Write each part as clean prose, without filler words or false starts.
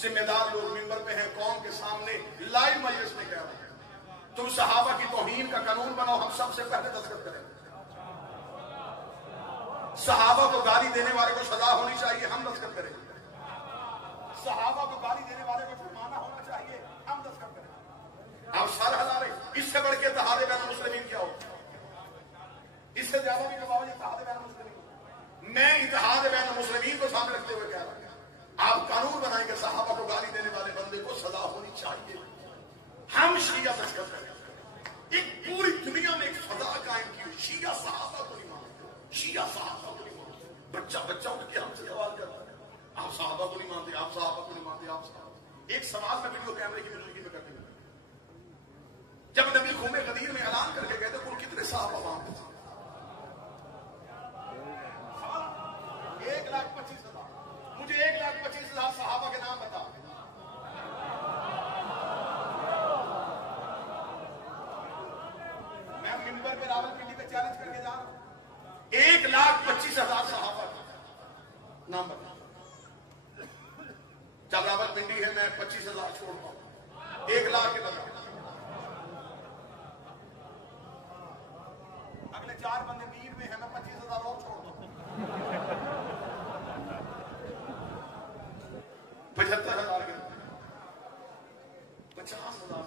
ذمہ دار لوگ منبر پہ ہیں، قوم کے سامنے لائیو مجلس میں کہہ رہے ہیں تم صحابہ کی توہین کا قانون بناؤ، ہم سب سے پہلے دستخط کریں گے۔ صحابہ کو گالی دینے والے کو سزا ہونی چاہیے، ہم دستخط کریں گے۔ صحابہ کو گالی دینے والے کو جرمانہ ہونا چاہیے، ہم دستخط کریں گے۔ آپ سر ہلا رہے، اس سے بڑھ کے اتحاد بین المسلمین کیا ہو؟ اس سے زیادہ بھی دباؤ اتحاد بین المسلمین۔ میں اتحاد بین المسلمین کو سامنے رکھتے ہوئے کہہ رہا ہوں آپ قانون بنائیں گے صحابہ کو گالی دینے والے بندے کو سزا ہونی چاہیے، ہم شیعہ دستخط کریں گے۔ ایک پوری دنیا میں ایک فضا قائم کی، شیعہ صحابہ کو نہیں مانتے، شیعہ صحابہ کو نہیں مانتے۔ بچہ اٹھ کے ہم سے سوال کرتا ہے آپ صحابہ کو نہیں مانتے، آپ صحابہ کو نہیں مانتے، آپ صحابہ۔ ایک سوال میں ویڈیو کیمرے کی موجودگی میں کرتے ہوئے جب نبی خون غدیر میں اعلان کر کے گئے تھے کل کتنے صحابہ مانتے تھے؟ 1,25,000۔ مجھے 1,25,000 صحابہ کے نام بتا۔ میں منبر پہ راولپنڈی میں چیلنج کر کے جا رہا ہوں 1,25,000 صحابہ کا نام بتا۔ جب راولپنڈی ہے میں 25,000 چھوڑتا ہوں، 1,00,000 کے بتا۔ اگلے 4 بندے میر میں ہیں، میں 25,000 اور چھوڑتا ہوں، 75,000 کے 50,000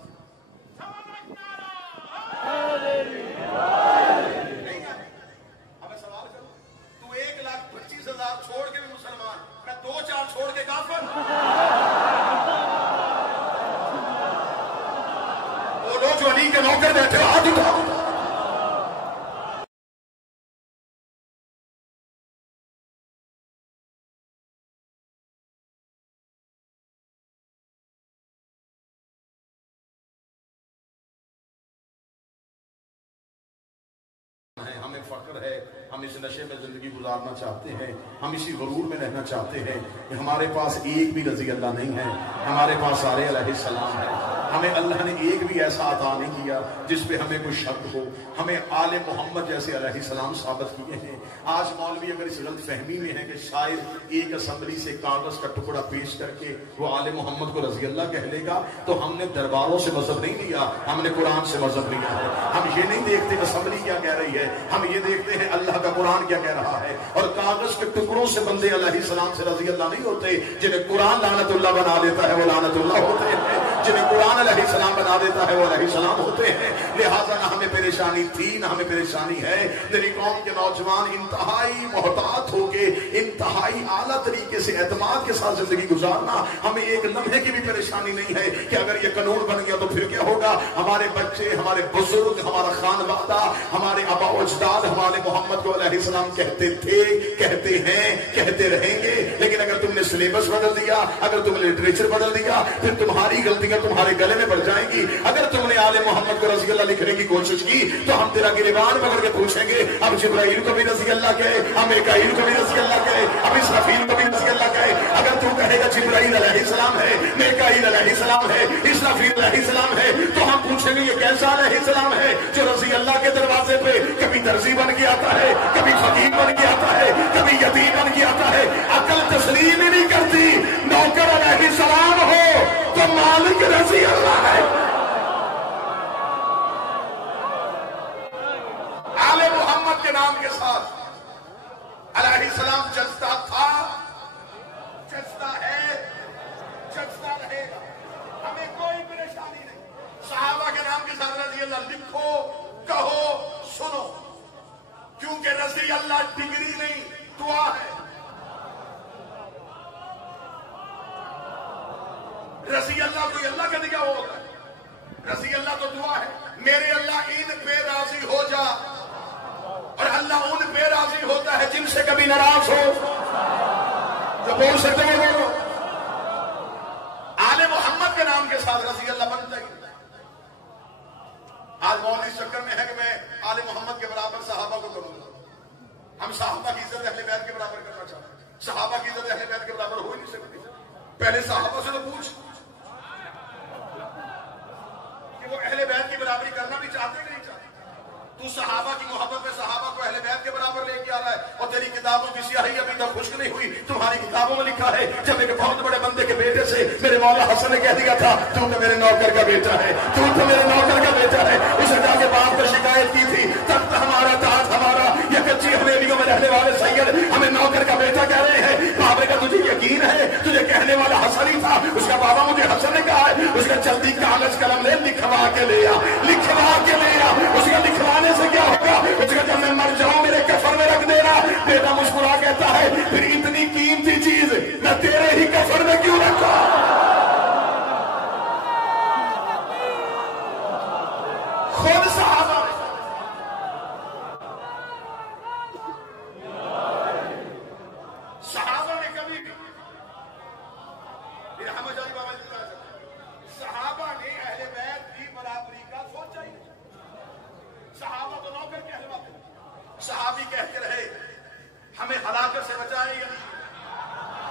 نہیں ہے۔ اب میں سوال کروں تو 1,25,000 چھوڑ کے بھی مسلمان، میں 2-4 چھوڑ کے کافر؟ وہ لوگ جو علی کے نوکر بیٹھے ہاتھ اٹھاؤ۔ ہمیں فخر ہے، ہم اس نشے میں زندگی گزارنا چاہتے ہیں، ہم اسی غرور میں رہنا چاہتے ہیں کہ ہمارے پاس ایک بھی رضی اللہ نہیں ہے، ہمارے پاس سارے علیہ السلام ہے۔ ہمیں اللہ نے ایک بھی ایسا عطا نہیں کیا جس پہ ہمیں کوئی شک ہو۔ ہمیں آل محمد جیسے علیہ السلام ثابت کیے ہیں۔ آج مولوی اگر اس غلط فہمی میں ہے کہ شاید ایک اسمبلی سے کاغذ کا ٹکڑا پیش کر کے وہ آل محمد کو رضی اللہ کہہ لے گا، تو ہم نے درباروں سے مذہب نہیں لیا، ہم نے قرآن سے مذہب لیا ہے۔ ہم یہ نہیں دیکھتے کہ اسمبلی کیا کہہ رہی ہے، ہم یہ دیکھتے ہیں اللہ کا قرآن کیا کہہ رہا ہے۔ اور کاغذ کے ٹکڑوں سے بندے علیہ السلام سے رضی اللہ نہیں ہوتے، جنہیں قرآن لعنت اللہ بنا دیتا ہے وہ لعنت اللہ ہوتے ہیں، جنہیں قرآن علیہ السلام بنا دیتا ہے وہ علیہ السلام ہوتے ہیں۔ لہٰذا نہ ہمیں پریشانی تھی نہ ہمیں پریشانی ہے۔ میری قوم کے نوجوان انتہائی محتاط ہو کے انتہائی اعلیٰ طریقے سے اعتماد کے ساتھ زندگی گزارنا، ہمیں ایک لمحے کی بھی پریشانی نہیں ہے کہ اگر یہ قانون بن گیا تو پھر کیا ہوگا۔ ہمارے بچے، ہمارے بزرگ، ہمارا خانوادہ، ہمارے آبا و اجداد ہمارے محمد کو علیہ السلام کہتے تھے، کہتے ہیں، کہتے رہیں گے۔ لیکن اگر تم نے سلیبس بدل دیا، اگر تم نے لٹریچر بدل دیا، پھر تمہاری غلطیاں تمہارے گلے میں پڑ جائیں گی۔ اگر تم نے آل محمد کو رضی اللہ لکھنے کی کوشش کی تو ہم تیرا گریبان پکڑ کے پوچھیں گے اب جبرائیل کو بھی رضی اللہ کہے، اب میکائیل کو بھی رضی اللہ کہے، اب اسرافیل کو بھی رضی اللہ کہے۔ اگر تو کہے گا جبرائیل علیہ السلام ہے، میکائیل علیہ السلام ہے، اسرافیل علیہ السلام ہے، تو ہم پوچھیں گے یہ کیسا علیہ السلام ہے جو رضی اللہ کے دروازے پہ کبھی درزی بن کے آتا ہے، کبھی فقیر بن کے آتا ہے، کبھی یتیم بن کے آتا ہے۔ عقل تسلیم ہی نہیں کرتی نوکر علیہ السلام ہو تو مالک رضی اللہ ہے۔ آل محمد کے نام کے ساتھ علیہ السلام جچتا تھا، جچتا ہے، جچتا رہے گا، ہمیں کوئی پریشانی نہیں۔ صحابہ کے نام کے ساتھ رضی اللہ لکھو، کہو، سنو، کیونکہ رضی اللہ ڈگری نہیں دعا ہے۔ رضی اللہ کوئی اللہ کا دیا ہوگا، رضی اللہ تو دعا ہے۔ میرے اللہ ان پہ راضی ہو جا، اور اللہ ان پہ راضی ہوتا ہے جن سے کبھی ناراض ہو۔ جو بول سکتے ہیں بولو۔ آل محمد کے نام کے ساتھ رضی اللہ بن جائے۔ آج مولوی اس چکر میں ہے کہ میں آل محمد کے برابر صحابہ کو کروں گا۔ ہم صحابہ کی عزت اہل بیت کے برابر کرنا چاہتے ہیں۔ صحابہ کی عزت اہل بیت کے برابر ہو ہی نہیں سکتی۔ پہلے صحابہ سے تو پوچھ کہ وہ اہل بیت کی برابری کرنا بھی چاہتے کہ نہیں چاہتے۔ تو صحابہ کی محبت میں صحابہ کو اہل بیت کے برابر لے کے آ رہا ہے، اور تیری کتابوں کی سیاہی ابھی تک خشک نہیں ہوئی۔ تمہاری کتابوں میں لکھا ہے جب ایک بہت بڑے بندے کے بیٹے سے मौला हसन ने कह दिया था तू तो मेरे नौकर का बेटा है, तू तो मेरे नौकर का बेटा है। उसे जाके बाप को शिकायत की थी, तब तो हमारा ताज हमारा ये कच्ची हवेलियों में रहने वाले सैयद हमें नौकर का बेटा कह रहे हैं। बाप ने कहा तुझे यकीन है, तुझे कहने वाला हसन ही था। उसका बाबा मुझे हसन ने कहा है। उसका जल्दी कागज कलम ले लिखवा के ले आ, लिखवा के ले आ। उसका लिखवाने से क्या होगा? उसका जब मैं मर जाऊं मेरे कफन में रख देना। बेटा मुस्कुरा कहता है फिर इतनी कीमती चीज मैं तेरे ही कफन में क्यों रखा? खुद सहाबा ने कभी भी सहाबा ने अहले बैत की बराबरी का सोचा ही नहीं। सहाबा तो नौकर कहलवाते, सहाबी कहते रहे हमें हलाकत से बचाए या नहीं,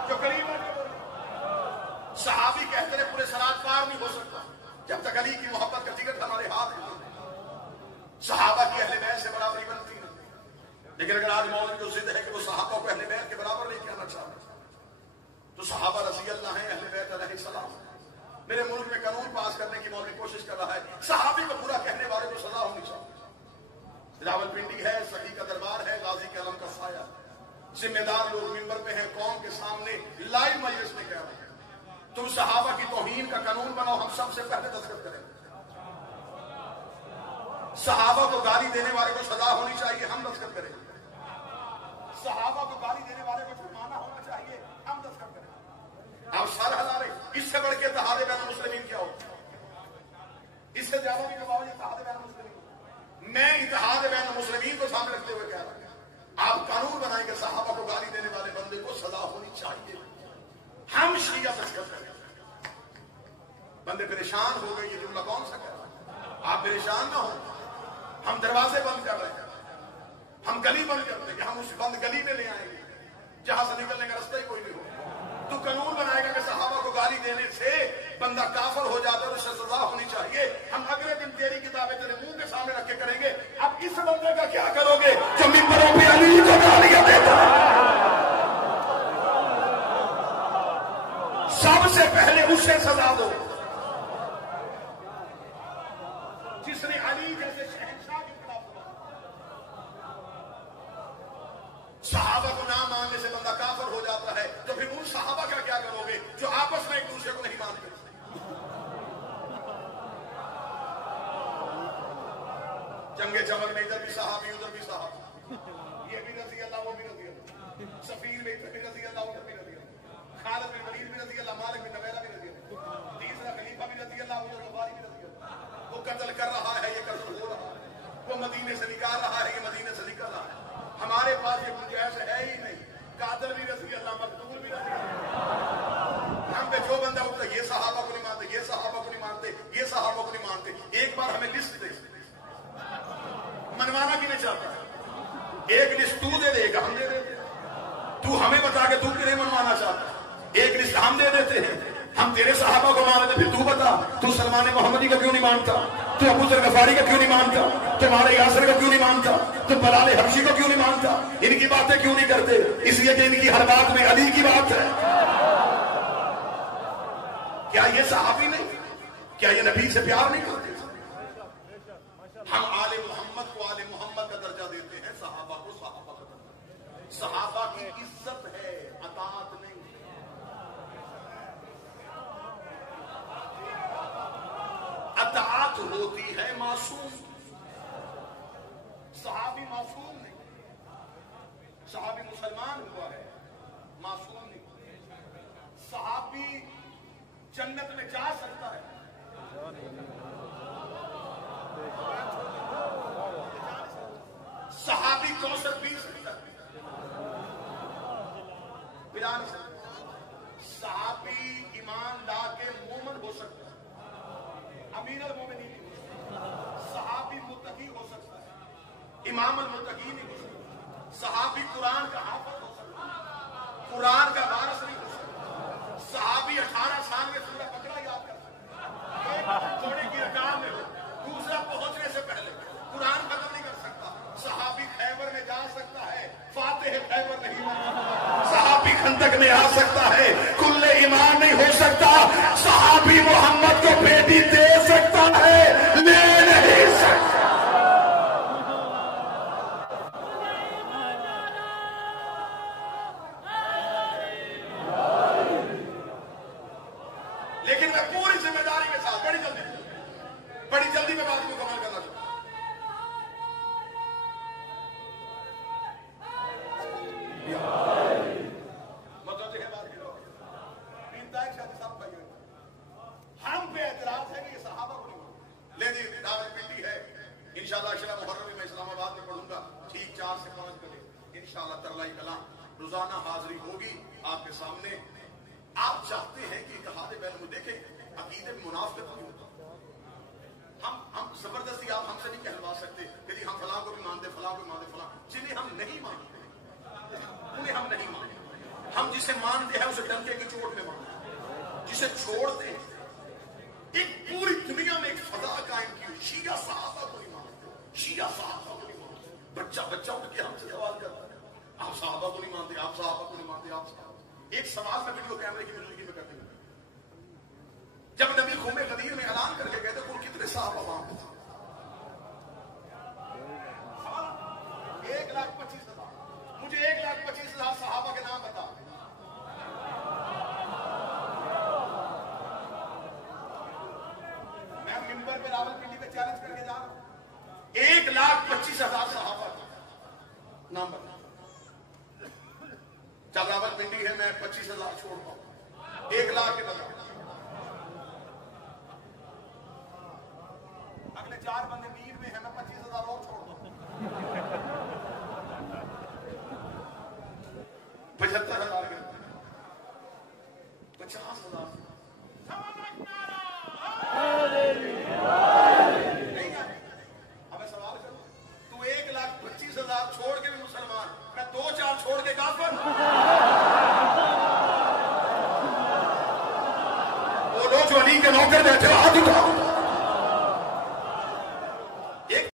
जो करीब है। सहाबी कहते रहे पूरे सरात पार नहीं हो सकता जब तक अली की मोहब्बत का टिकट हमारे हाथ में। सहाबा की अहले बैत से बराबरी बनती नहीं। लेकिन अगर आज मौलवी को जिद है कि वो सहाबा को अहले बैत के बराबर लेके आना चाहते तो सहाबा रज़ी अल्लाह हैं, अहले बैत अलैहिस्सलाम। मेरे मुल्क में कानून पास करने की मौलवी कोशिश कर रहा है सहाबी को पूरा कहने वाले को सजा होनी चाहिए। रावलपिंडी है, सही का दरबार है, गाजी के आलम का साया, जिम्मेदार लोग मिंबर पे हैं, कौम के सामने लाइव मजलिस में कह रहे हैं तुम सहाबा की तौहीन का कानून बनाओ, हम सबसे पहले दस्तखत करें। सहाबा को गाली देने वाले को सजा होनी चाहिए, हम दस्तखत करें। सहाबा को गाली देने वाले को जुर्माना होना चाहिए, हम दस्तखत करें। आप सर हिला रहे, इससे बढ़ के इत्तेहाद बैन मुस्लिमीन क्या हो? इससे ज्यादा भी दबाओ इत्तेहाद बैन मुस्लिमीन। मैं इत्तेहाद बैन मुस्लिमीन को सामने रखते हुए कह रहा हूं आप कानून बनाएंगे सहाबा को गाली देने वाले बंदे को सजा होनी चाहिए, हम शिया दस्तखत करें। बंदे परेशान हो गए, ये जुमला कौन सा कह रहा है? आप परेशान ना हो, हम दरवाजे बंद कर रहे हैं, हम गली बंद करते हैं, हम उस बंद गली में ले आएंगे जहां से निकलने का रास्ता ही कोई नहीं हो। तू कानून बनाएगा कि सहाबा को गाली देने से बंदा काफिर हो जाता है, उससे सजा होनी चाहिए। हम अगले दिन तेरी किताबें तेरे मुंह के सामने रख के करेंगे। अब इस बंदे का क्या करोगे जो मिंबरों पे अली को गालियां देता है? सबसे पहले उससे सजा दो जिसने अली जैसे शहंशाह के खिलाफ सहाबा को ना मानने से बंदा काफिर हो जाता है, तो फिर उन सहाबा का क्या करोगे जो आपस में एक दूसरे को नहीं मानते? जंगे जमल में इधर भी सहाबी उधर भी सहाबी, ये भी रज़ी अल्लाह वो भी रज़ी अल्लाह, सफीर में इधर भी रज़ी अल्लाह उधर भी रज़ी अल्लाह, खालिद बिन वलीद भी रज़ी अल्लाह, मालिक बिन नवेला भी रज़ी अल्लाह, तीसरा खलीफा भी रज़ी अल्लाह, उधर गफारी भी रज़ी अल्लाह। वो कत्ल कर रहा है, ये कत्ल हो रहा है, वो मदीने से निकाल रहा है, ये मदीने से निकल रहा है। हमारे पास ये गुंजाइश है ही नहीं। कादर भी रज़ी अल्लाह, मकतूल भी रज़ी अल्लाह। हम पे जो बंदा होता है ये सहाबा को नहीं मानते, ये सहाबा को नहीं मानते, ये सहाबा को नहीं मानते। एक बार हमें लिस्ट दे, मनवाना की नहीं चाहता, एक लिस्ट तू दे देगा, हम दे देते। तू हमें बता के तू क्यों नहीं मनवाना चाहता? एक लिस्ट हम दे देते हैं, हम तेरे सहाबा को मानते, फिर तू बता तू सलमान मोहम्मदी का क्यों नहीं मानता, तू अबू ज़र गफारी का क्यों नहीं मानता, तू माले यासर का क्यों नहीं मानता, तू बलाल हबशी को क्यों नहीं मानता? इनकी बातें क्यों नहीं करते? इसलिए कि इनकी हर बात में अली की बात है। क्या ये सहाबी नहीं? क्या ये नबी से प्यार नहीं करते? हम आले मोहम्मद को आले मोहम्मद का दर्जा देते हैं, सहाबा को सहाबा का दर्जा। सहाबा की इज्जत है, अताअत नहीं। अताअत होती है मासूम, सहाबी मासूम नहीं। सहाबी मुसलमान हुआ है, मासूम नहीं। सहाबी जन्नत में जा सकता है, सहाबी कौसर पी सकता है, पिला नहीं सकता। सहाबी ईमान ला के मोमन हो सकता है, अमीर अल मोमिनीन नहीं हो सकता। सहाबी मुत्तकी हो सकता है, इमाम अल मुत्तकीन नहीं हो सकता। सहाबी कुरान का हाफिज हो सकता है, कुरान का वारिस नहीं हो सकता। सहाबी 18 साल में सूरह बकरा याद कर सकता है, एक घोड़े की रकाब में हो, दूसरा पहुंचने से पहले कुरान खत्म नहीं कर सकता। सहाबी खैबर में जा सकता है, फातिह खैबर नहीं बन सकता। सहाबी खंदक में आ सकता है, कुल्ले ईमान नहीं हो सकता। सहाबी मोहम्मद को बेटी दे सकता है, ले नहीं सकता। लेकिन मैं पूरी जिम्मेदारी के साथ बड़ी जल्दी में बात को कमाल करना चाहूँ। हम पे एतराज है कि ये सहाबा को नहीं ले दी रावलपिंडी है। इंशाअल्लाह अशरा मुहर्रम में इस्लामाबाद में पढ़ूंगा, ठीक 4 से 5 बजे इंशाअल्लाह तरलाई कलाम रोजाना हाजिरी होगी आपके सामने। आप चाहते हैं कि इत्तेहाद बैन देखें, अकीदे में मुनाफिकत नहीं होता। हम जबरदस्ती आप हमसे नहीं कहलवा सकते यदि हम फलां को भी मानते, फलां को भी मानते, फलां जिन्हें हम नहीं मानते उन्हें हम नहीं मानते। हम जिसे मानते हैं उसे डंके की चोट में मानते, जिसे छोड़ते हैं। एक पूरी दुनिया में एक फजा कायम की, शिया सहाबा को नहीं मानते, शिया सहाबा को नहीं मानते। बच्चा उठ के हमसे सवाल करता है, आप सहाबा को नहीं मानते, आप सहाबा को नहीं मानते, आप सहाबा। एक सवाल में वीडियो कैमरे की मौजूदगी में करते हैं, जब नबी खूमे गदीर में ऐलान करके गए थे कुल कितने सहाबा वहां पे थे? 1,25,000। मुझे 1,25,000 सहाबा के नाम बता। मैं मिंबर पे रावलपिंडी में चैलेंज करके जा रहा हूं, 1,25,000 सहाबा का नाम बता। चल रावलपिंडी है, मैं 25,000 छोड़ पाऊं, 1,00,000 के बता। अगले 4 बंदे मीर में है, मैं 25,000 और छोड़ दूं, 75,000 के 50,000 नहीं है। अब मैं सवाल करूं, तू 1,25,000 छोड़ के भी मुसलमान, मैं 2-4 छोड़ के काफिर। वो लोग जो अली के नौकर बैठे हाथ उठाओ।